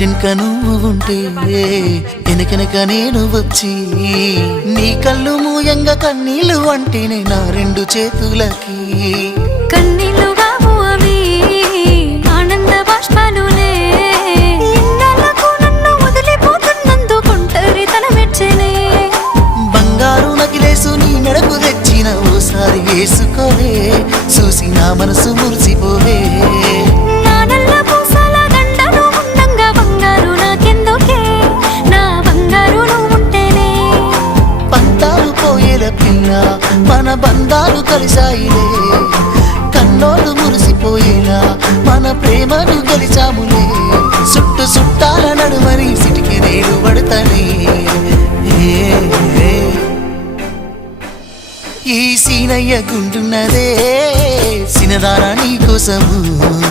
ఇంటెనక నువ్వు ఉంటే వెనకెనక నేను వచ్చి నీ కళ్ళు మూయంగా కన్నీళ్ళు అంటేనే నా రెండు చేతులకి కన్నీళ్ళుగా అవి ఆనంద బాష్పాలులే ఇన్నాళ్ళకు నన్ను వదిలిపోతున్నందుకు ఒంటరితనం మెచ్చనే బంగారు నకిలేసు నీ మెడకు తెచ్చిన ఓసారి వేసుకోవే చూసి నా మనసు మురిసిపోవే నా నల్ల పూసల దండను ఉండంగా బంగారు నాకెందుకే నా బంగారు నువ్వు ఉంటేనే పంతాలు పోయేల పిల్ల మన బంధాలు కలిసాయిలే కన్నోడు మురిసిపోయేలా మన ప్రేమను గెలిచాములే చుట్టు చుట్టాల నడుమని సిటికి నేను పడతానే ఈ సీనయ్య గుంటున్నదే సినదానా నీ కోసము